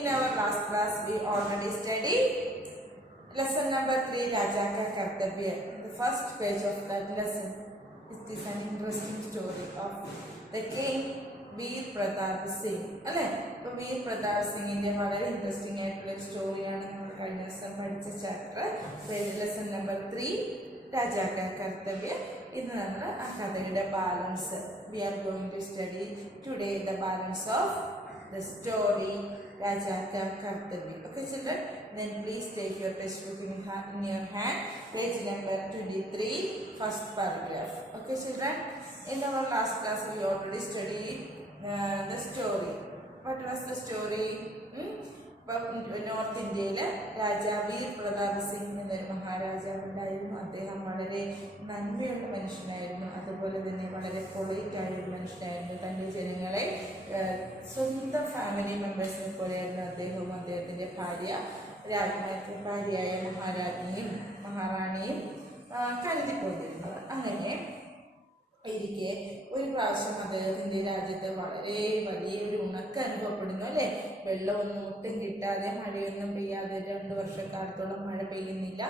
in our last class we already studied lesson number 3, Raja Ka Kartavya. The first page of that lesson, it is an interesting story of the king Veer Pratap Singh. അല്ലേ? അപ്പോൾ വീർ പ്രതാപ് സിംഗിന്റെ വളരെ interesting ആയിട്ടുള്ള ഒരു സ്റ്റോറിയാണ് നമ്മൾ കഴിഞ്ഞ ദിവസം പഠിച്ച ചാപ്റ്റർ ലെസൺ നമ്പർ 3, രാജാ കാ കർത്തവ്യ. ഇന്ന് നമ്മൾ ആ കഥയുടെ balance we are going to study today the balance of the story Raja Ka Kartavya. Okay children, then please take your textbook in your hand, page number 23, first paragraph. Okay children, in our last class we already studied the story. What was the story? North ഇന്ത്യയിലെ രാജാ വീർ പ്രതാപ് സിംഗ് എന്നൊരു മഹാരാജാവ് ഉണ്ടായിരുന്നു. അദ്ദേഹം വളരെ നന്മയുള്ള മനുഷ്യനായിരുന്നു. അതുപോലെ തന്നെ വളരെ പൊളൈറ്റ് ആയ ഒരു മനുഷ്യനായിരുന്നു. തൻ്റെ ജനങ്ങളെ സ്വന്തം ഫാമിലി മെമ്പേഴ്സിനെ പോലെയായിരുന്നു അദ്ദേഹവും അദ്ദേഹത്തിൻ്റെ ഭാര്യയായ മഹാറാണിയും കരുതിക്കൊണ്ടിരുന്നത്. അങ്ങനെ ഇരിക്കെ ഒരു പ്രാവശ്യം അദ്ദേഹത്തിൻ്റെ രാജ്യത്ത് വളരെ വലിയൊരു ഉണക്ക് അനുഭവപ്പെടുന്നു. അല്ലേ? വെള്ളമൊന്നും ഒട്ടും കിട്ടാതെ, മഴയൊന്നും പെയ്യാതെ 2 വർഷക്കാലത്തോളം മഴ പെയ്യുന്നില്ല.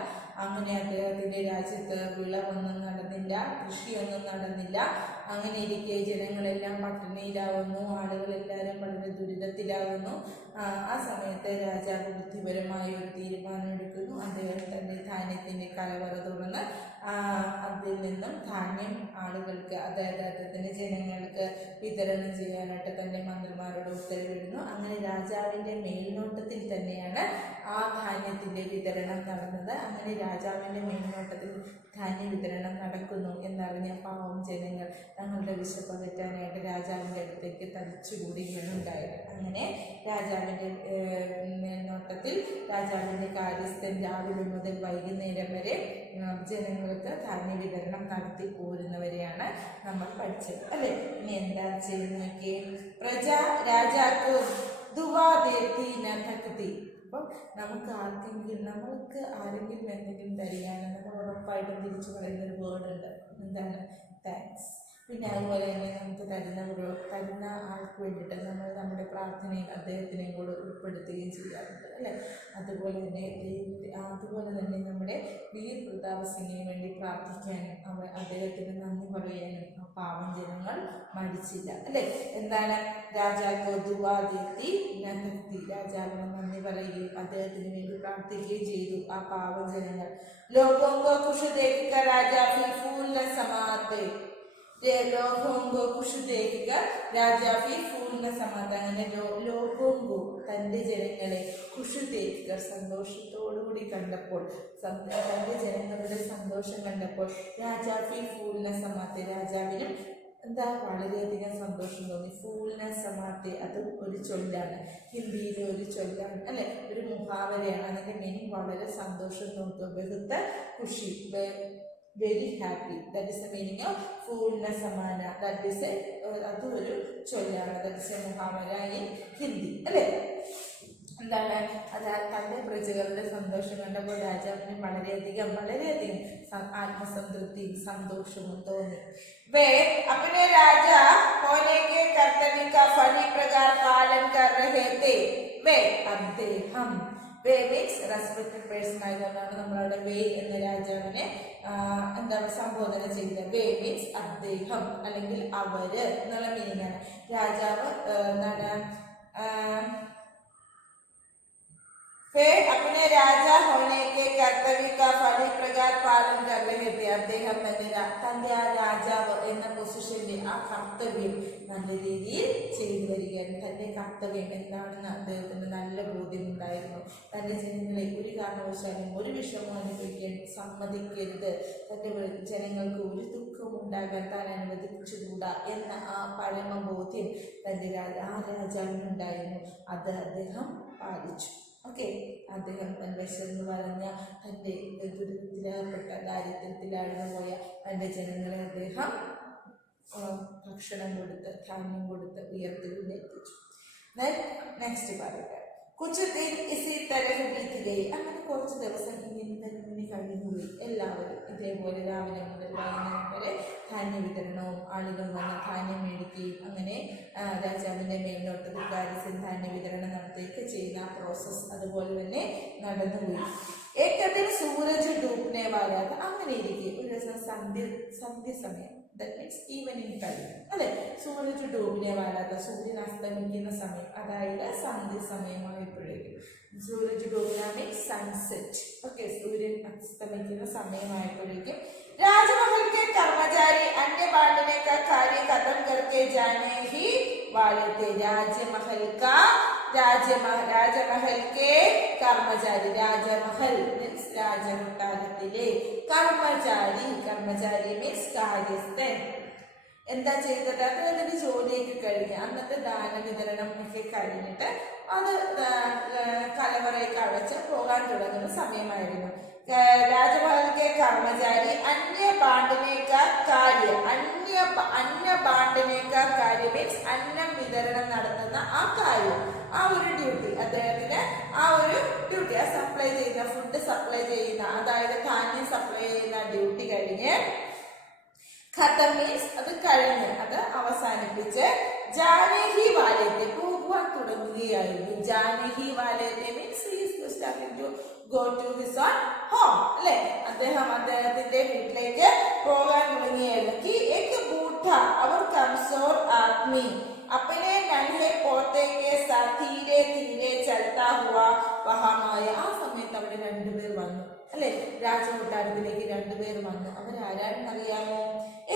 അങ്ങനെ അദ്ദേഹത്തിൻ്റെ രാജ്യത്ത് വിളവൊന്നും നടന്നില്ല, കൃഷിയൊന്നും നടന്നില്ല. അങ്ങനെ ഇരിക്കെ ജനങ്ങളെല്ലാം പട്ടിണിയിലാവുന്നു, ആളുകളെല്ലാവരും വളരെ ദുരിതത്തിലാവുന്നു. ആ സമയത്ത് രാജാവ് ബുദ്ധിപരമായ ഒരു തീരുമാനം എടുക്കുന്നു. അദ്ദേഹം തൻ്റെ ധാന്യത്തിൻ്റെ കലവറ തുറന്ന് അതിൽ നിന്നും ധാന്യം ആളുകൾക്ക്, അതായത് അദ്ദേഹത്തിൻ്റെ ജനങ്ങൾക്ക് വിതരണം ചെയ്യാനായിട്ട് തൻ്റെ മന്ത്രിമാരോട് ഉത്തരവിടുന്നു. അങ്ങനെ രാജാവിൻ്റെ മേൽനോട്ടത്തിൽ തന്നെയാണ് ആ ധാന്യത്തിൻ്റെ വിതരണം നടന്നത്. അങ്ങനെ രാജാവിൻ്റെ മേൽനോട്ടത്തിൽ ധാന്യ വിതരണം നടക്കുന്നു എന്നറിഞ്ഞ പാവം ജനങ്ങൾ തങ്ങളുടെ വിശപ്പ് അകറ്റാനായിട്ട് രാജാവിൻ്റെ അടുത്തേക്ക് തടിച്ചുകൂടുകയാണ് ഉണ്ടായത്. അങ്ങനെ രാജാവിൻ്റെ മേൽനോട്ടത്തിൽ രാജാവിൻ്റെ കാര്യസ്ഥൻ രാവിലെ മുതൽ വൈകുന്നേരം വരെ ജനങ്ങൾക്ക് ധാന്യ വിതരണം നടത്തി പോരുന്നവരെയാണ് നമ്മൾ പഠിച്ചത്. അല്ലേ? ഇനി എന്താ ചെയ്യുന്നതൊക്കെ? പ്രജ രാജാക്കു ദുവാ ദേത്തി ന തക്തി. അപ്പം നമ്മൾക്ക് ആരെങ്കിലും എന്തെങ്കിലും തരികയാണ് നമ്മൾ ഉറപ്പായിട്ടും തിരിച്ചു പറയുന്നൊരു വേർഡ് ഉണ്ട്. എന്താണ്? താങ്ക്സ്. പിന്നെ അതുപോലെ തന്നെ നമുക്ക് തരുന്ന ആൾക്ക് വേണ്ടിയിട്ട് നമ്മൾ നമ്മുടെ പ്രാർത്ഥനയും അദ്ദേഹത്തിനെയും കൂടെ ഉൾപ്പെടുത്തുകയും ചെയ്യാറുണ്ട്. അല്ലേ? അതുപോലെ തന്നെ നമ്മുടെ വീർ പ്രതാപ് സിംഗിന് വേണ്ടി പ്രാർത്ഥിക്കാനും അദ്ദേഹത്തിന് നന്ദി പറയാനും പാവം ജനങ്ങൾ മടിച്ചില്ല. അല്ലേ? എന്താണ്? രാജാക്കോ ദുവാദിത്തി നന്ദി, രാജാവിന് നന്ദി പറയുകയും അദ്ദേഹത്തിന് വേണ്ടി പ്രാർത്ഥിക്കുകയും ചെയ്തു ആ പാവം ജനങ്ങൾ. ലോകോങ്കോ ഖുഷ് ദേഖിക രാജാ ഫിർ ഫൂൽ ന സമാത്തെ, ലോകോങ്കോ ഖുഷ് ദേഖിക രാജാ ഫിർ ഫൂൽ ന സമാത്തെ. അങ്ങനെ ലോകോങ്കോ തൻ്റെ ജനങ്ങളെ ഖുഷ് ദേഖിക സന്തോഷത്തോടുകൂടി കണ്ടപ്പോൾ, തൻ്റെ ജനങ്ങളുടെ സന്തോഷം കണ്ടപ്പോൾ രാജാ ഫിർ ഫൂൽ ന സമാത്തെ, രാജാവിനും വളരെയധികം സന്തോഷം തോന്നി. ഫൂൽന സമാത്തെ, അത് ഒരു ചൊല്ലാണ്, ഹിന്ദിയിലെ ഒരു ചൊല്ലാണ്. അല്ലെ? ഒരു മുഹാവരയാണ്. അതിന്റെ മീനിങ് വളരെ സന്തോഷം തോന്നുന്നു. ബഹുത്ത ഖുഷി, very happy. That is the meaning of ഫൂൽന സമാന. ദാറ്റ് ഇസ് അതും ഒരു ചൊല്ലാണ്. ദാറ്റ് ഇസ് എ മുഹാവര ഇൻ ഹിന്ദി. അല്ലേ? എന്താണ്? തൻ്റെ പ്രജകളുടെ സന്തോഷം കണ്ടപ്പോൾ രാജാവിന് വളരെയധികം ആത്മസംതൃപ്തിയും സന്തോഷവും തോന്നി. वे अपने राजा होने के कर्तव्य का फली प्रकार पालन कर रहे थे. वे അദ്ദേഹം, വേ മീൻസ് റെസ്പെക്റ്റഡ് പേഴ്സൺ ആയതുകൊണ്ടാണ് നമ്മളവിടെ വേ എന്ന രാജാവിനെ സംബോധന ചെയ്തത്. വേ മീൻസ് അദ്ദേഹം അല്ലെങ്കിൽ അവര് എന്നുള്ള മീനിങ് ആണ്. രാജാവ് वे अपने राजा होने के कर्तव्य का फली प्रकार पालन कर रहे थे. അദ്ദേഹം തന്റെ ആ രാജാവ് എന്ന പൊസിഷന്റെ ആ കർത്തവ്യം നല്ല രീതിയിൽ ചെയ്തു വരികയാണ്. തന്റെ കർത്തവ്യം എന്താണെന്ന് അദ്ദേഹത്തിന് നല്ല ബോധ്യമുണ്ടായിരുന്നു. തന്റെ ജനങ്ങളെ ഒരു കാരണവശാലും ഒരു വിഷമം അനുഭവിക്കാൻ സമ്മതിക്കരുത്, തന്റെ ജനങ്ങൾക്ക് ഒരു ദുഃഖം ഉണ്ടാകാൻ താൻ അനുവദിച്ചുകൂടാ എന്ന ആ പരമബോധ്യം തന്റെ ആ രാജാവിനുണ്ടായിരുന്നു. അത് അദ്ദേഹം പാലിച്ചു. ഓക്കെ? അദ്ദേഹം തൻ വിശന്ന് പറഞ്ഞ, തൻ്റെ ദുരിതത്തിലാകപ്പെട്ട, ദാരിദ്ര്യത്തിലാഴ്ന്നു പോയ തൻ്റെ ജനങ്ങളെ അദ്ദേഹം ഭക്ഷണം കൊടുത്ത്, ധാന്യം കൊടുത്ത് ഉയർത്തിക്കൊണ്ടെത്തിച്ചു. നെക്സ്റ്റ് പറയുക, കുച്ച് ദിൻ ഇസി തരഹ് ബീത് ഗയി. അങ്ങനെ കുറച്ച് ദിവസം ഇങ്ങനെ കഴിഞ്ഞുപോയി. എല്ലാവരും ഇതേപോലെ രാവിലെ മുതൽ വൈകുന്നേരം വരെ ധാന്യ വിതരണവും, ആളുകൾ വന്ന് ധാന്യം മേടിക്കുകയും അങ്ങനെ രാജാവിൻ്റെ മേൽനോട്ടത്തിൽ കാര്യസ്ഥൻ ധാന്യ വിതരണം നടത്തുകയൊക്കെ ചെയ്യുന്ന പ്രോസസ്സ് അതുപോലെ തന്നെ നടന്നുപോയി. ഏകദിൻ സൂരജ് ഡൂബ്നെ വാലാത്ത, അങ്ങനെ ഇരിക്കെ ഒരു ദിവസം സന്ധ്യ സമയം, ദാറ്റ് മീൻസ് ഈവനിങ് ടൈം അല്ലെ, സൂരജ് ഡൂബിനെ വാലാത്ത, സൂര്യൻ അസ്തമിക്കുന്ന സമയം, അതായത് സന്ധ്യ സമയമായപ്പോഴേക്കും, സൂരജ് ഡൂബിന മീൻസ് സൺസെറ്റ്, ഓക്കെ, സൂര്യൻ അസ്തമിക്കുന്ന സമയമായപ്പോഴേക്കും राजमहल के कर्मचारी अन्य बांटने का कार्य खत्म करके जाने ही वाले थे. രാജമഹൽ के कर्मचारी, രാജമഹൽ മീൻസ് രാജകൊട്ടാരത്തിലെ കർമ്മചാരി മീൻസ് കാര്യസ്ഥൻ എന്താ ചെയ്തത്? അദ്ദേഹത്തിന്റെ ജോലിയൊക്കെ കഴിഞ്ഞ് അന്നത്തെ ദാന വിതരണം ഒക്കെ കഴിഞ്ഞിട്ട് അത് കലവറയൊക്കെ അടച്ച് പോകാൻ തുടങ്ങുന്ന സമയമായിരുന്നു. രാജമഹൽ के कर्मचारी अन्य बांटने का कार्य മീൻസ് അന്നം വിതരണം നടത്തുന്ന ആ കാര്യം, ആ ഒരു ഡ്യൂട്ടി, അദ്ദേഹത്തിന് ആ ഒരു ഡ്യൂട്ടി, ആ സപ്ലൈ ചെയ്യുന്ന ഫുഡ് സപ്ലൈ ചെയ്യുന്ന, അതായത് ധാന്യം സപ്ലൈ ചെയ്യുന്ന ഡ്യൂട്ടി കഴിഞ്ഞ് ഖത്തം മീൻസ് അത് കഴിഞ്ഞ്, അത് അവസാനിപ്പിച്ച് ജാനഹി വാലേത്തെ പോകുവാൻ തുടങ്ങുകയായിരുന്നു. ജാനഹി വാലേത്തെ means go to his home അല്ലെ, അദ്ദേഹത്തിന്റെ വീട്ടിലേക്ക് പോകാൻ തുടങ്ങിയായിരുന്നു. कि एक बूढ़ा और कमजोर आदमी अपने नन्हे पोते के साथ धीरे धीरे चलता हुआ वहां आया. ആ സമയത്ത് അവിടെ രണ്ടുപേർ വന്നു അല്ലെ, രാജകൊട്ടാരത്തിലേക്ക് രണ്ടുപേർ വന്നു. അവരാരാണെന്ന് അറിയാമോ?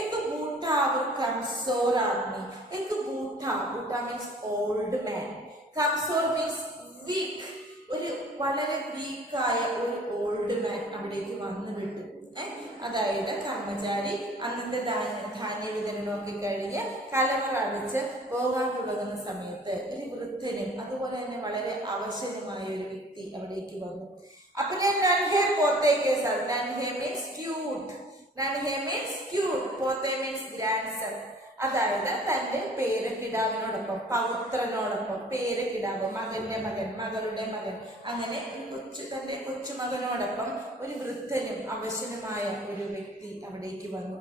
एक बूढ़ा और कमजोर आदमी. एक बूढ़ा means old man, कमजोर means weak, ഒരു വളരെ വീക്കായ ഒരു ഓൾഡ് മാൻ അവിടേക്ക് വന്നു വിട്ടു. അതായത് കർമ്മചാരി അന്നത്തെ ധാന്യ വിതരണമൊക്കെ കഴിഞ്ഞ് കലവറ അടിച്ച് പോകാൻ തുടങ്ങുന്ന സമയത്ത് ഒരു വൃദ്ധനും അതുപോലെ തന്നെ വളരെ അവശനുമായ ഒരു വ്യക്തി അവിടേക്ക് വന്നു. അപ്പനെ നൻഹെ പോത്തേക്ക് സർ, നൻഹെ മീൻസ് ക്യൂട്ട്, പോത്തെ മീൻസ് ഗ്രാൻഡ് സൺ, അതായത് തന്റെ പേരക്കിടാവിനോടൊപ്പം, പൗത്രനോടൊപ്പം, പേരക്കിടാവ് മകന്റെ മകൻ, മകളുടെ മകൻ, അങ്ങനെ തന്റെ കൊച്ചുമകനോടൊപ്പം ഒരു വൃദ്ധനും അവശനുമായ ഒരു വ്യക്തി അവിടേക്ക് വന്നു.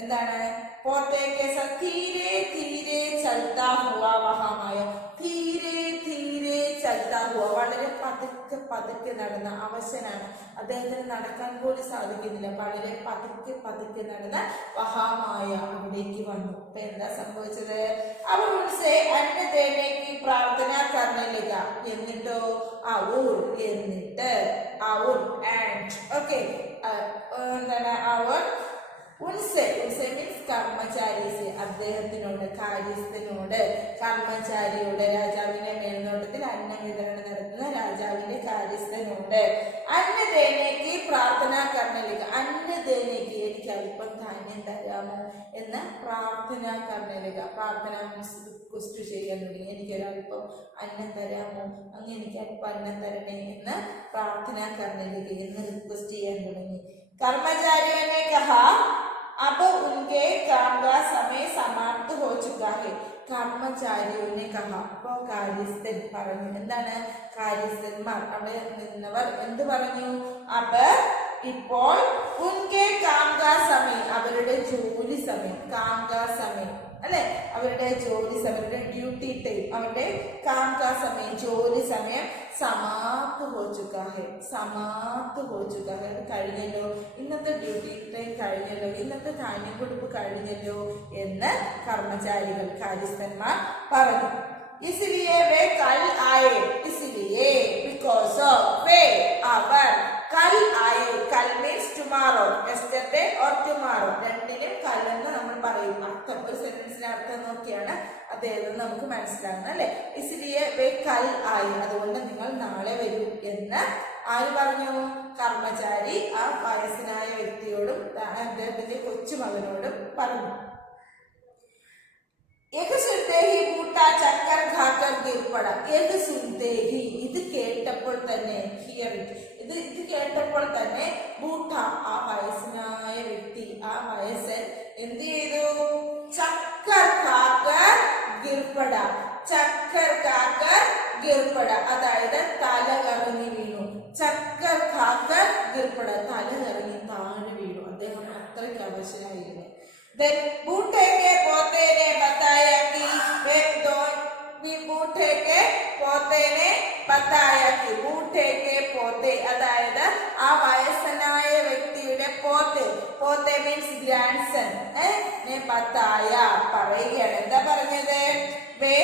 എന്താണ്? പോത്തേക്ക് ധീരെ ധീരെ ചൽത്താ ഹുവാ വഹാമായ, ധീരെ ധീരെ ചൽത്താ ഹുവാ, വളരെ പതുക്കെ നടന്ന അവശനാണ്, അദ്ദേഹത്തിന് നടക്കാൻ പോലും സാധിക്കുന്നില്ല, വളരെ പതുക്കെ നടന്ന വഹാമായ അവിടേക്ക് വന്നു. അപ്പൊ എന്താ സംഭവിച്ചത്? അവർ ഉൾസെ അന്യദേവയ്ക്ക് പ്രാർത്ഥന കർണലിക, എന്നിട്ടോ എന്നിട്ട് ഓക്കെ, എന്താണ് അവർ ഉൻസെ മീൻസ് കർമ്മചാരീസ്, അദ്ദേഹത്തിനോട്, കാര്യസ്ഥനോട്, കർമ്മചാരിയോട്, രാജാവിന്റെ മേൽനോട്ടത്തിൽ അന്നം വിതരണം നടത്തുന്ന രാജാവിന്റെ കാര്യസ്ഥനോട്, അന്നദേനയ്ക്ക് പ്രാർത്ഥന കർണലിക, അന്നദേനയ്ക്ക് എനിക്ക് അല്പം ധാന്യം തരാമോ എന്ന് പ്രാർത്ഥന കർണലിക, പ്രാർത്ഥന റിക്വസ്റ്റ് ചെയ്യാൻ തുടങ്ങി. എനിക്കൊരല്പം അന്നം തരാമോ, അങ്ങ് എനിക്ക് അല്പം അന്നം തരണേ എന്ന് പ്രാർത്ഥന കർണലിക എന്ന് റിക്വസ്റ്റ് ചെയ്യാൻ തുടങ്ങി. कर्मचारियों ने कहा अब उनके काम का समय समाप्त हो चुका है. കർമ്മചാരിയോനെ കഹ, അപ്പോ കാര്യസ്ഥൻ പറഞ്ഞു. എന്താണ്? കാര്യസ്ഥന്മാർ, അവിടെ നിന്നവർ എന്ത് പറഞ്ഞു? അബ് ഇപ്പോൾ ഉൻകെ കാം കാ സമയം, അവരുടെ ജോലി സമയം, കാം കാ സമയം അല്ലെ, അവരുടെ ജോലി സമയം, അവരുടെ ഡ്യൂട്ടി ടൈം, അവരുടെ കാം കാ സമയം, ജോലി സമയം സമാപ്ത് ഹോ ചുക്കാ ഹെ, കഴിഞ്ഞല്ലോ, ഇന്നത്തെ ഡ്യൂട്ടി ടൈം കഴിഞ്ഞല്ലോ, ഇന്നത്തെ ധാന്യം കൊടുപ്പ് കഴിഞ്ഞല്ലോ എന്ന് കർമ്മചാരികൾ, കാര്യസ്ഥന്മാർ പറഞ്ഞു. इसलिए वे कल आए, इसलिए because of वे അവർ കൽ ആയെ, കൽ means tomorrow, yesterday or tomorrow, രണ്ടിനും കൽ എന്ന് നമ്മൾ പറയും. അർത്ഥം, ഒരു സെന്റൻസിന്റെ അർത്ഥം നോക്കിയാണ് അദ്ദേഹം നമുക്ക് മനസ്സിലാകുന്നത് അല്ലെ. ഇസ്ലിയെ വേ കൽ ആയി, അതുകൊണ്ട് നിങ്ങൾ നാളെ വരൂ എന്ന് ആര് പറഞ്ഞു? കർമ്മചാരി ആ വയസ്സനായ വ്യക്തിയോടും അദ്ദേഹത്തിന്റെ കൊച്ചുമകനോടും പറഞ്ഞു. ഇത് കേട്ടപ്പോൾ തന്നെ, ഇത് കേട്ടപ്പോൾ തന്നെ ബൂട്ട, ആ വയസ്സനായ വ്യക്തി, ആ വയസ്സൻ എന്ത് ചെയ്തു? ചക്കർ കാക്കർ ഗിർപ്പട, അതായത് തല കറങ്ങി വീണു. ചക്കർ കാക്കർ ഗിർപ്പട, തല കറങ്ങി താഴെ വീണു. അദ്ദേഹം അത്രയ്ക്ക് അവശനായിരുന്നു. Then बूढ़े के पोते ने बताया कि वे बूढ़े के पोते ने बताया कि बूढ़े के पोते അതായത് ആ വയസ്സനായ വ്യക്തിയുടെ പോത്തെ മീൻസ് ഗ്രാൻഡ്സൺ ने बताया പറയുകയാണ്. എന്താ പറഞ്ഞത്? वे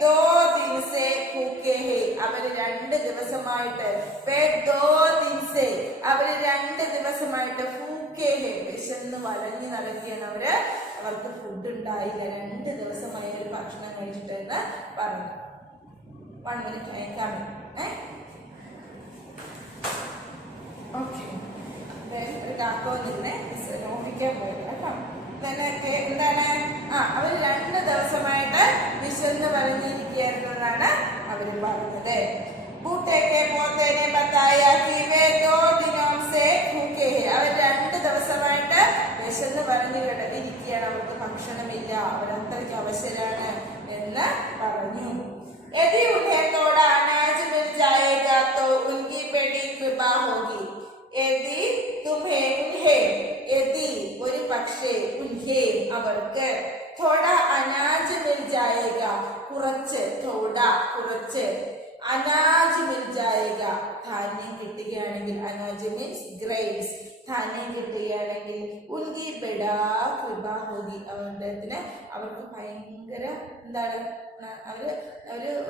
2 दिन से भूखे हैं. അവര് 2 ദിവസമായിട്ട് वे 2 दिन से അവര് 2 ദിവസമായിട്ട് ഭൂखे हैं. വിശന്ന് വലഞ്ഞു നടക്കുകയാണ് അവര്. അവർക്ക് ഫുഡ് ഉണ്ടായില്ല. 2 ദിവസമായി ഒരു ഭക്ഷണം കഴിച്ചിട്ട് എന്ന് പറഞ്ഞു. 1 minute അയക്കാണ്. ഓക്കെ, കാക്കോന്നിരുന്നെ നോക്കിക്കാൻ പോയത് കേട്ടോ. ഇതിനൊക്കെ എന്താണ്? അവർ 2 ദിവസമായിട്ട് വിശന്ന് പറഞ്ഞിരിക്കുകയായിരുന്നാണ് അവര് പറഞ്ഞത്. ബൂട്ടേക്ക് പോത്തേനെ ബത്തായ कि वे 2 दिनों से भूखे हैं. അവർ 2 ദിവസമായിട്ട് വിശന്ന് പറഞ്ഞു ഇരിക്കുകയാണ്. അവർക്ക് ഭക്ഷണമില്ല, അവരത്രയ്ക്ക് അവശരാണ് എന്ന് പറഞ്ഞു. यदि उन्हें थोड़ा अनाज मिल जाएगा तो उनकी बड़ी कृपा होगी. यदि तुम्हें यदि ഒരു പക്ഷേ ഉൻഹേ അവർക്ക് थोड़ा अनाज मिल जाएगा കുറച്ച് കുറച്ച് അനാജ് മിൽ ജായേഗ ധാന്യം കിട്ടുകയാണെങ്കിൽ, അനാജ് മീൻസ് ഗ്രൈൻസ്, ധാന്യം കിട്ടുകയാണെങ്കിൽ ഉൻകി ബഡാ കൃപ ഹോഗി അവർക്ക് ഭയങ്കര എന്താണ് അവര്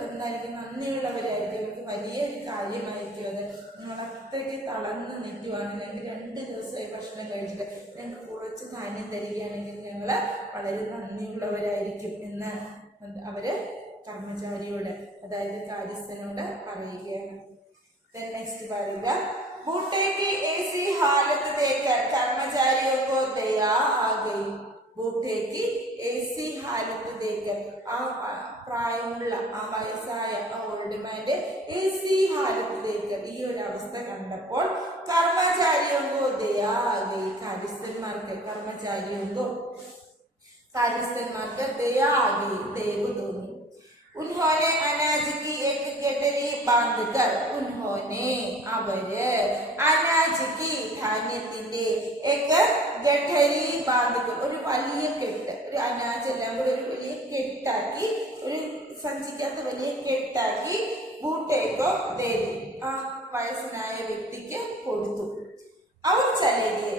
എന്തായിരിക്കും നന്ദിയുള്ളവരായിരിക്കും. അവർക്ക് വലിയ ഒരു കാര്യമായിരിക്കും അത്. നിങ്ങൾ അത്രയ്ക്ക് തളർന്ന് നിൽക്കുവാണ്, ഞങ്ങൾക്ക് 2 ദിവസമായി ഭക്ഷണം കഴിച്ചിട്ട് ഞങ്ങൾക്ക് കുറച്ച് ധാന്യം തരികയാണെങ്കിൽ ഞങ്ങൾ വളരെ നന്ദിയുള്ളവരായിരിക്കും എന്ന് അവര് കർമ്മചാരിയോട് അതായത് കാര്യസ്ഥനോട് പറയുകയാണ്. നെക്സ്റ്റ് പറയുക, बूटे की ऐसी हालत देखकर कर्मचारियों को दया आ गई. बूटे की ऐसी हालत देखकर ആ പ്രായമുള്ള ആ വയസ്സായ ആ ഓൾഡ് മാന്റെ ऐसी हालत देखकर ഈ ഒരു അവസ്ഥ കണ്ടപ്പോൾ कर्मचारियों को दया आ गई. കാര്യസ്ഥന്മാർക്ക് ദയ ആ ഗई, ദയവ് തോന്നി. उन्होंने अनाज की एक गठरी बांधकर അവര് അനാജ് की ധാന്യത്തിന്റെ एक गठरी बांधकर ഒരു വലിയ കെട്ട്, ഒരു അനാജ് എല്ലാം കൂടി ഒരു വലിയ കെട്ടാക്കി, ഒരു സഞ്ചിക്കകത്ത് വലിയ കെട്ടാക്കി ബൂട്ടേക്കോ ദേവി ആ വയസ്സനായ വ്യക്തിക്ക് കൊടുത്തു. അവർ ചലരിയെ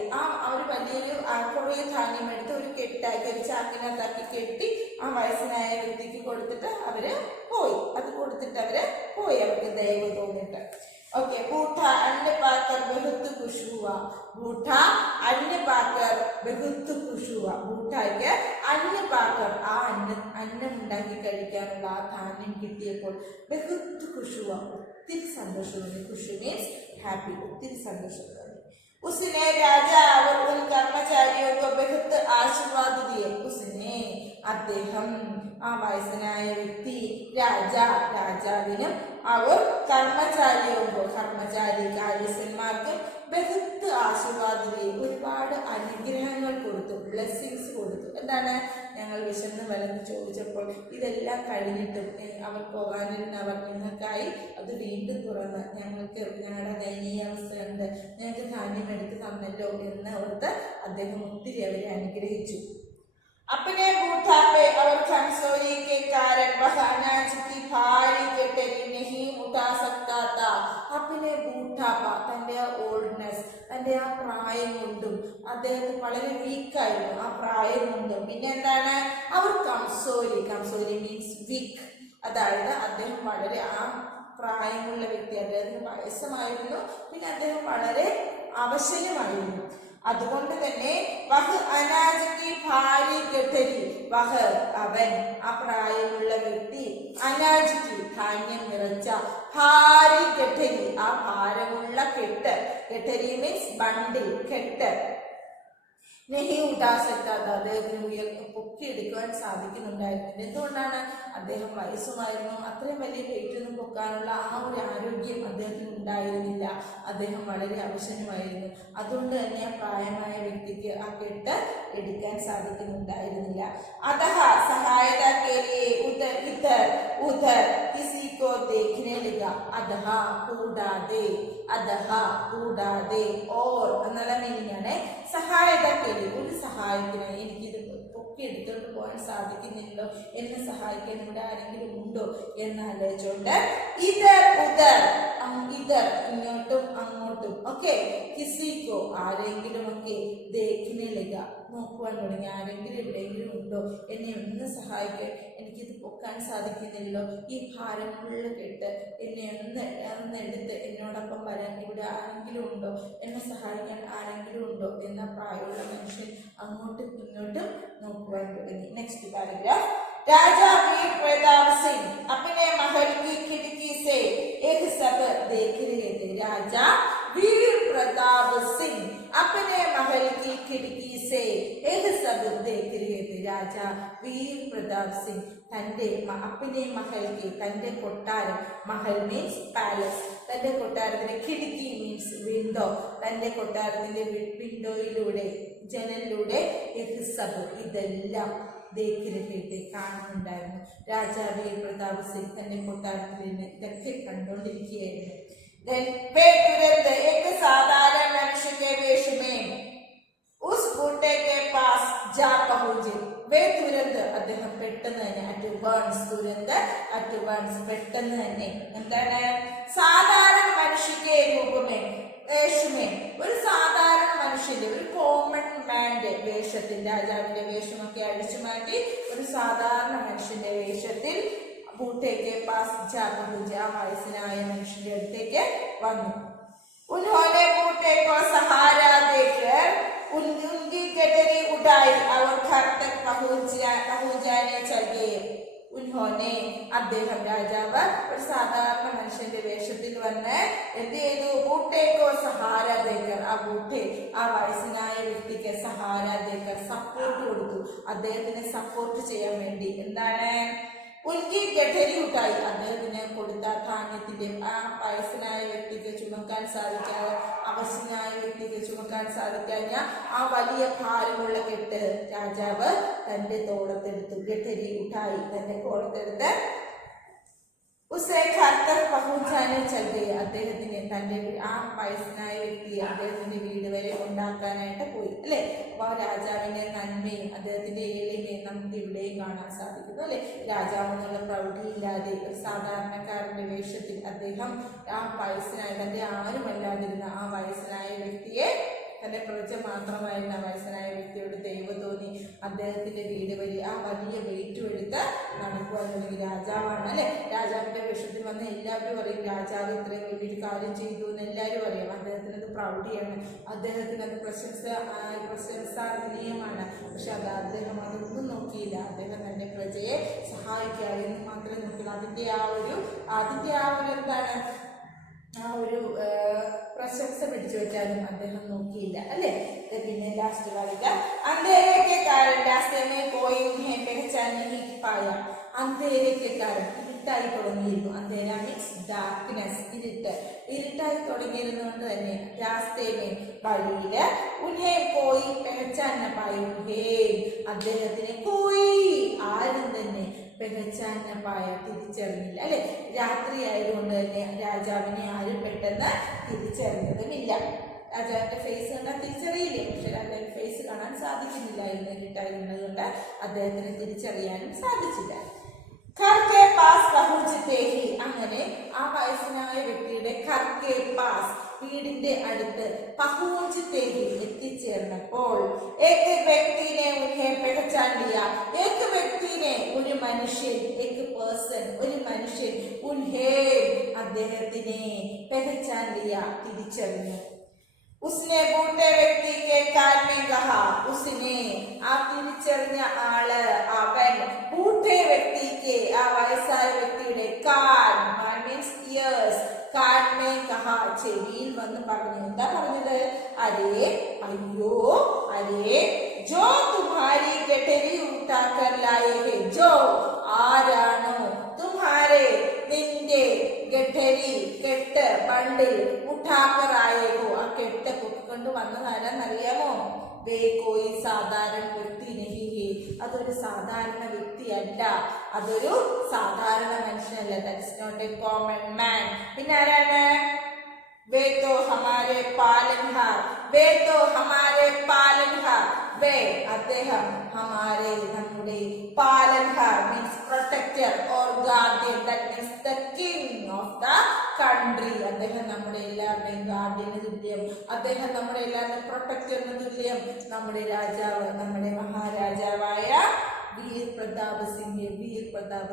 അവർ വലിയൊരു കുറേ ധാന്യം എടുത്ത് ഒരു കെട്ടാക്കി ഒരു ചാക്കിനകത്താക്കി കെട്ടി ആ വയസ്സനായ വ്യക്തിക്ക് കൊടുത്തിട്ട് അവര് പോയി. അത് കൊടുത്തിട്ട് അവര് പോയി, അവർക്ക് ദയവ് തോന്നിട്ട്. ഓക്കെ, ബൂട്ട അन्न पाकर बहुत खुश हुआ. ബൂട്ട അन्न पाकर बहुत खुश हुआ. ബൂട്ടയ്ക്ക് അन्न पाकर ആ അന്നം ഉണ്ടാക്കി കഴിക്കാനുള്ള ആ ധാന്യം കിട്ടിയപ്പോൾ बहुत खुश हुआ, ഒത്തിരി സന്തോഷം തോന്നി. ഖുഷി മീൻസ് ഹാപ്പി, ഒത്തിരി സന്തോഷം തോന്നി. उसने राजा और उन कर्मचारियों को बहुत आशीर्वाद दिए. उसने അദ്ദേഹം ആ വയസ്സനായ വ്യക്തി രാജാവിനും അവർ കർമ്മചാരി കാര്യസ്ഥന്മാർക്കും ബഹുത്ത് ആശീർവാദം, ഒരുപാട് അനുഗ്രഹങ്ങൾ കൊടുത്തു, ബ്ലെസ്സിങ്സ് കൊടുത്തു. എന്താണ്? ഞങ്ങൾ വിശന്ന് വലന്ന് ചോദിച്ചപ്പോൾ ഇതെല്ലാം കഴിഞ്ഞിട്ടും അവർ പോകാനിരുന്നവർ നിങ്ങൾക്കായി അത് വീണ്ടും തുറന്ന് ഞങ്ങളുടെ ദയനീയാവസ്ഥ കണ്ട് ഞങ്ങൾക്ക് ധാന്യം എടുത്ത് തന്നല്ലോ എന്ന് ഓർത്ത് അദ്ദേഹം ഒത്തിരി അവരെ അനുഗ്രഹിച്ചു. अपने बूढ़ापे और कमजोरी के कारण वह अनाज की भारी गठरी नहीं उठा सकता था. अपने ബൂട്ടാപ്പ തന്റെ ഓൾഡ്നെസ്, തന്റെ ആ പ്രായം കൊണ്ടും അദ്ദേഹം വളരെ വീക്കായിരുന്നു. ആ പ്രായം കൊണ്ടും പിന്നെ എന്താണ് അവർ കംസോരി മീൻസ് വീക്ക്, അതായത് അദ്ദേഹം വളരെ ആ പ്രായമുള്ള വ്യക്തി, അദ്ദേഹത്തിന് വയസ്സമായിരുന്നു, പിന്നെ അദ്ദേഹം വളരെ അവശനുമായിരുന്നു. അതുകൊണ്ട് തന്നെ വഹ് അനാജ് की भारी गठरी, വഹ് അവൻ ആ പ്രായമുള്ള വ്യക്തി, അനാജ് की ധാന്യം നിറച്ച, ഭാരി ഗഠരി ആ ഭാരമുള്ള കെട്ട്, ഗഠരി മീൻസ് ബണ്ടിൽ, കെട്ട്, നെഹി ഉടാസെത്താത്ത അദ്ദേഹത്തിന് പൊക്കിയെടുക്കുവാൻ സാധിക്കുന്നുണ്ടായിരുന്നില്ല. എന്തുകൊണ്ടാണ്? അദ്ദേഹം വയസ്സുമായിരുന്നു, അത്രയും വലിയ വെയിറ്റൊന്നും പൊക്കാനുള്ള ആ ഒരു ആരോഗ്യം അദ്ദേഹത്തിന് ഉണ്ടായിരുന്നില്ല. അദ്ദേഹം വളരെ അവശനുമായിരുന്നു. അതുകൊണ്ട് തന്നെ ആ പ്രായമായ വ്യക്തിക്ക് ആ കെട്ട് എടുക്കാൻ സാധിക്കുന്നുണ്ടായിരുന്നില്ല. അതഹ സഹായത കേ ലിയേ ഉധർ ഇധർ ഉധർ കിസി കോ ദേഖ്നെ ലഗാ. അതഹ കൂടാതെ ഓർ എന്നുള്ള മീനിങ് ആണ്. സഹായത കേ ലിയേ ഒരു സഹായത്തിന്, എനിക്കിത് പൊക്കി എടുത്തോണ്ട് പോകാൻ സാധിക്കുന്നില്ലല്ലോ, എന്നെ സഹായിക്കാൻ ഇവിടെ ആരെങ്കിലും ഉണ്ടോ എന്നാലോചിച്ചോണ്ട് ഇതർ ഉദർ ഇതർ ഇങ്ങോട്ടും അങ്ങോട്ടും ഓക്കെ കിസിക്കോ ആരെങ്കിലും ഒക്കെ ദേഖിനെ ലഗ നോക്കുവാൻ തുടങ്ങി. ആരെങ്കിലും എവിടെയെങ്കിലും ഉണ്ടോ എന്നെ ഒന്ന് സഹായിക്കാൻ, എനിക്കിത് പൊക്കാൻ സാധിക്കുന്നില്ലല്ലോ, ഈ ഭാരമുള്ള കെട്ട് എന്നെ ഒന്ന് എടുത്ത് എന്നോടൊപ്പം വരാൻ ഇവിടെ ആരെങ്കിലും ഉണ്ടോ, എന്നെ സഹായിക്കാൻ ആരെങ്കിലും ഉണ്ടോ എന്ന പ്രായമുള്ള മനുഷ്യൻ അങ്ങോട്ടും ഇങ്ങോട്ടും നോക്കുവാൻ തുടങ്ങി. Next paragraph. राजा वीर प्रताप सिंह अपने महल की खिड़की से एक सब देख रहे थे. राजा वीर प्रताप सिंह अपने महल की खिड़की से एक सब देख रहे थे. राजा वीर प्रताप सिंह തന്റെ അപ്പനെ മഹൽക്ക് തന്റെ കൊട്ടാരം, മഹൽ മീൻസ് പാലസ്, തന്റെ കൊട്ടാരത്തിന്റെ ഖിടിക്കി മീൻസ് വിൻഡോ, തന്റെ കൊട്ടാരത്തിന്റെ വിൻഡോയിലൂടെ ജനലിലൂടെ സബ് ഇതെല്ലാം ദേഖിരഹേട്ട് കാണുന്നുണ്ടായിരുന്നു. രാജാവ് പ്രതാപ് സിംഗ് തന്റെ കൊട്ടാരത്തിൽ നിന്ന് ഇതൊക്കെ കണ്ടുകൊണ്ടിരിക്കുകയായിരുന്നു. സാധാരണ മനുഷ്യന്റെ വേഷമേ उस बूटे के पास जा पहुंचे. वे तुरंत അദ്ദേഹം പെട്ടെന്ന് തന്നെ അറ്റ് പെട്ടെന്ന് തന്നെ എന്താണ് സാധാരണ മനുഷ്യന്റെ രൂപമേ വേഷമേ ഒരു സാധാരണ മനുഷ്യന്റെ ഒരു കോമൺ മാന്റെ വേഷത്തിൽ രാജാവിന്റെ വേഷമൊക്കെ അഴിച്ചു മാറ്റി ഒരു സാധാരണ മനുഷ്യന്റെ വേഷത്തിൽ ബൂട്ടേക്ക് പാസ് ജാ പഹുഞ്ചെ ആ വയസ്സനായ മനുഷ്യന്റെ അടുത്തേക്ക് വന്നു. उन्होंने बूटे को सहारा देकर उनकी कटरी उठाई और घर तक पहुंच जाने चाहिए. उन्होंने അദ്ദേഹം രാജാവ് ഒരു സാധാരണ മനുഷ്യന്റെ വേഷത്തിൽ വന്ന് എന്ത് ചെയ്തു? ബൂട്ടേക്കോ സഹാര ദേക്കർ ആ ബൂട്ടെ ആ വയസ്സനായ വ്യക്തിക്ക് സഹാര ദേക്കർ സപ്പോർട്ട് കൊടുത്തു. അദ്ദേഹത്തിനെ സപ്പോർട്ട് ചെയ്യാൻ വേണ്ടി എന്താണ് ഉൻകി ഗഠരി ഉട്ടായി അദ്ദേഹത്തിന് കൊടുത്ത ധാന്യത്തിന്റെ ആ വയസ്സനായ വ്യക്തിക്ക് ചുമക്കാൻ സാധിക്കാതെ അവശനായ വ്യക്തിക്ക് ചുമക്കാൻ സാധിക്കാഞ്ഞ ആ വലിയ ഭാരമുള്ള കെട്ട് രാജാവ് തന്റെ തോളത്തെടുത്തു. ഗഠരി ഉട്ടായി തന്റെ തോളത്തെടുത്ത് ഉസേ ഘർ തക് പഹുഞ്ചാനെ ചൽഗേ അദ്ദേഹത്തിന് തന്റെ ആ വയസ്സനായ വ്യക്തി അദ്ദേഹത്തിന്റെ വീട് വരെ ഉണ്ടാക്കാനായിട്ട് പോയി അല്ലെ. അപ്പൊ ആ രാജാവിന്റെ നന്മയും അദ്ദേഹത്തിന്റെ എളിമയും നമുക്ക് ഇവിടെയും കാണാൻ സാധിക്കുന്നു അല്ലെ. രാജാവ് എന്നുള്ള പ്രൗഢിയില്ലാതെ ഒരു സാധാരണക്കാരന്റെ വേഷത്തിൽ അദ്ദേഹം ആ വയസ്സനായ തന്റെ ആരുമല്ലാതിരുന്ന ആ വയസ്സനായ വ്യക്തിയെ തന്റെ പ്രജ മാത്രമായിരുന്ന വയസ്സനായ വ്യക്തിയോട് ദൈവം തോന്നി അദ്ദേഹത്തിന്റെ വീട് വഴി ആ വലിയ വെയിറ്റും എടുത്ത് നടക്കുവാൻ തുടങ്ങി. രാജാവാണ് അല്ലെ. രാജാവിന്റെ വേഷത്തിൽ വന്ന് എല്ലാവരും അറിയും രാജാവ് ഇത്രയും വലിയൊരു കാര്യം ചെയ്തു എന്ന് എല്ലാവരും അറിയാം. അദ്ദേഹത്തിന് അത് പ്രൗഢിയാണ്, അദ്ദേഹത്തിന് അത് പ്രശംസനീയമാണ്. പക്ഷെ അത് അദ്ദേഹം അതൊന്നും നോക്കിയില്ല. അദ്ദേഹം തന്റെ പ്രജയെ സഹായിക്കുക എന്ന് മാത്രമേ നോക്കിയുള്ളൂ. അതിന്റെ ആ ഒരു എന്താണ് ആ ഒരു പ്രശംസ പിടിച്ചു വെച്ചാലും അദ്ദേഹം നോക്കിയില്ല അല്ലെ. പിന്നെ ലാസ്റ്റ് വായിക്കാം. അന്ധേരയ്ക്ക് കാരണം രാസ്തമേ പോയി പായ. അന്ധേരയ്ക്ക് കാരണം ഇരുട്ടായി തുടങ്ങിയിരുന്നു. അന്ധേര മീൻസ് ഡാർക്ക്നെസ്, ഇരുട്ടായി തുടങ്ങിയിരുന്നുകൊണ്ട് തന്നെ രാസ്തേമേ വഴിയില് ഉന്നേ പോയി പെഹച്ചാന പായ അദ്ദേഹത്തിന് പോയി ആരും തന്നെ പെഹച്ചാനപ്പായ തിരിച്ചറിഞ്ഞില്ല അല്ലെ. രാത്രി ആയതുകൊണ്ട് തന്നെ രാജാവിനെ ആരും പെട്ടെന്ന് തിരിച്ചറിഞ്ഞതുമില്ല. രാജാവിന്റെ ഫേസ് കണ്ടാൽ തിരിച്ചറിയില്ലേ, പക്ഷെ രാജാവിന്റെ ഫേസ് കാണാൻ സാധിക്കുന്നില്ലായിരുന്നു ഇരുട്ടായിരുന്നത് കൊണ്ട് അദ്ദേഹത്തിന് തിരിച്ചറിയാനും സാധിച്ചില്ല. ഖർക്കെ പാസ് പഹുഞ്ചത്തേഹി അങ്ങനെ ആ വയസ്സനായ വ്യക്തിയുടെ ഖർക്കെ പാസ് വീടിന്റെ അടുത്ത് പഹുഞ്ചത്തേഹി എത്തിച്ചേർന്നപ്പോൾ ഏക വ്യക്തിനെ ഉൻഹെ പെഹച്ചാൻ ലിയ. ഏക വ്യക്തിനെ ഒരു മനുഷ്യൻ, ഏക പേഴ്സൺ ഒരു മനുഷ്യൻ ഉൻഹെ അദ്ദേഹത്തിനെ പെഹച്ചാൻ ലിയ തിരിച്ചറിഞ്ഞു. उसने बूटे व्यक्ति के कान में कहा. उसने ആ തിരിച്ചറിഞ്ഞ ആള് അവൻ ബൂട്ടെ വ്യക്തിക്ക് ആ വയസ്സായ വ്യക്തിയുടെ can means years can may കഹ ചെവിയിൽ വന്ന് പറഞ്ഞു. എന്താ പറഞ്ഞത്? അരേ അയ്യോ അരേ ജോ തുമ്ഹാരി ഗഠരി ഉട്ടാക്കർ ലായേ ഹേ. ജോ ആരാണോ തുമ്ഹാരെ നിന്റെ ഗഠരി കെട്ട് ബണ്ടിൽ ഉട്ടാക്കറായേക്കോ ആ കെട്ട് പൊക്കിക്കൊണ്ട് വന്നതാരെന്നറിയാമോ? വേ കോയി സാധാരണ വ്യക്തി നഹി ഹേ. അതൊരു സാധാരണ വ്യക്തിയല്ല, അതൊരു സാധാരണ മനുഷ്യനല്ല. That's not a common man. പിന്നെ ആരാണ്? വേ തോ ഹമാരെ പാലൻഹാർ. വേ തോ ഹമാരെ പാലൻഹാർ. വേ അദ്ദേഹം ഹമാരെ നമ്മുടെ പാലൻഹാർ means protector or guardian that means the king of the country. അദ്ദേഹം നമ്മുടെ എല്ലാവരുടെയും ഗാർഡിയന് തുല്യം, അദ്ദേഹം നമ്മുടെ എല്ലാവരുടെയും പ്രൊട്ടക്ടറിന് തുല്യം, നമ്മുടെ രാജാവ്, നമ്മുടെ മഹാരാജാവായ വീർ പ്രതാപ്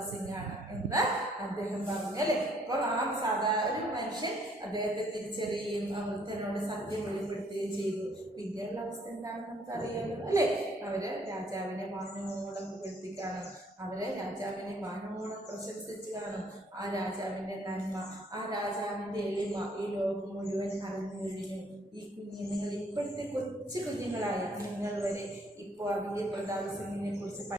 സിംഗ് ആണ് എന്ന് അദ്ദേഹം പറഞ്ഞു അല്ലെ. അപ്പോൾ ആ സാധാരണ മനുഷ്യൻ അദ്ദേഹത്തെ തിരിച്ചറിയുകയും അമൃതനോട് സത്യം വെളിപ്പെടുത്തുകയും ചെയ്തു. പിന്നെയുള്ള അവസ്ഥ എന്താണെന്ന് നമുക്കറിയാമല്ലോ അല്ലെ. അവര് രാജാവിനെ വാനോളം പുകഴ്ത്തി കാണും, അവര് രാജാവിനെ വാനോളം പ്രശംസിച്ച് കാണും. ആ രാജാവിന്റെ നന്മ, ആ രാജാവിന്റെ എളിമ ഈ ലോകം മുഴുവൻ അറിഞ്ഞു കഴിഞ്ഞു. ഈ നിങ്ങൾ ഇപ്പോഴത്തെ കൊച്ചു കുഞ്ഞുങ്ങളായ നിങ്ങൾ വരെ ഇപ്പോൾ വീർ പ്രതാപ് സിംഗിനെ കുറിച്ച്